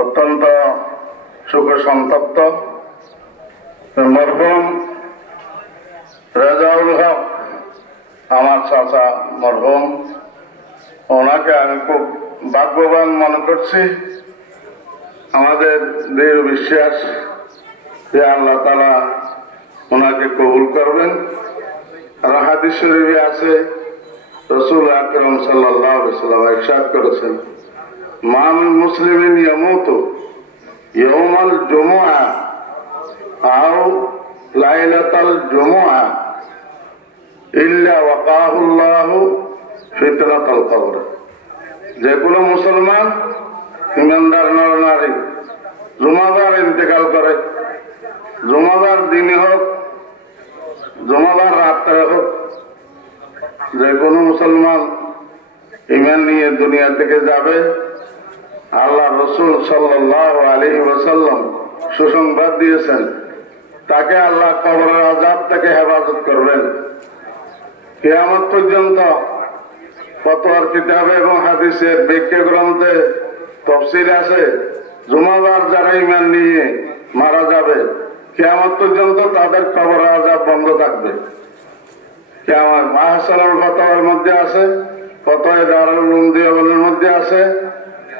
অত্যন্ত শোক সন্তপ্ত। মরহুম রেজাউল হক আমার চাচা মরহুম, ওনাকে আমি খুব ভাগ্যবান মনে করছি। আমাদের দৃঢ় বিশ্বাস যে আল্লাহ তাআলা ওনাকে কবুল করবেন। আর হাদিস শরীফে আছে রাসূল আকরাম সাল্লাল্লাহু আলাইহি ওয়াসাল্লাম ইরশাদ করেছেন, মা মিন মুসলিমিন ইয়ামুতু ইয়াউমাল জুমআ আও লাইলাতাল জুমআ ইল্লা ওয়াকাহুল্লাহু ফিতনাতাল কবর। যে কোনো মুসলমান ইমানদার নর নারী জুমাবার ইন্তেকাল করে, জুমাবার দিনে হোক জুমাবার রাত্রে হোক, যে কোনো মুসলমান ইমান নিয়ে দুনিয়া থেকে যাবে, আল্লাহ রসুল সাল্লাল্লাহু আলাইহি ওয়াসাল্লাম সুসংবাদ দিয়েছেন তাকে আল্লাহ কবরের আযাব থেকে হেফাজত করবেন। কিয়ামত পর্যন্ত ফতোয়ার কিতাবে এবং হাদিসের ব্যাখ্যা গ্রন্থে তফসিল আছে, জুমাবার যারা ইমান নিয়ে মারা যাবে কিয়ামত পর্যন্ত তাদের কবরের আযাব বন্ধ থাকবে। কিয়ামত মাহশারুল ফতোয়ার মধ্যে আছে, ফতোয়া দারুল উলুম দেওবন্দের মধ্যে আছে,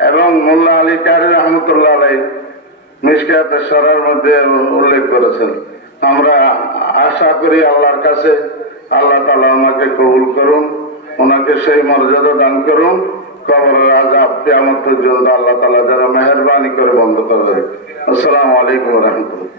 এবং মোল্লা আলী কারি রহমতুল্লাহ আলাইহি মিশকাতুশ শরার মধ্যে উল্লেখ করেছেন। আমরা আশা করি আল্লাহর কাছে আল্লাহ তাআলা ওনাকে কবুল করুন, ওনাকে সেই মর্যাদা দান করুন, কবরের আযাব কিয়ামত পর্যন্ত আল্লাহ তাআলা যারা মেহেরবানি করে বন্ধ করবেন। আসসালামু আলাইকুম ওয়া রাহমাতুল্লাহ।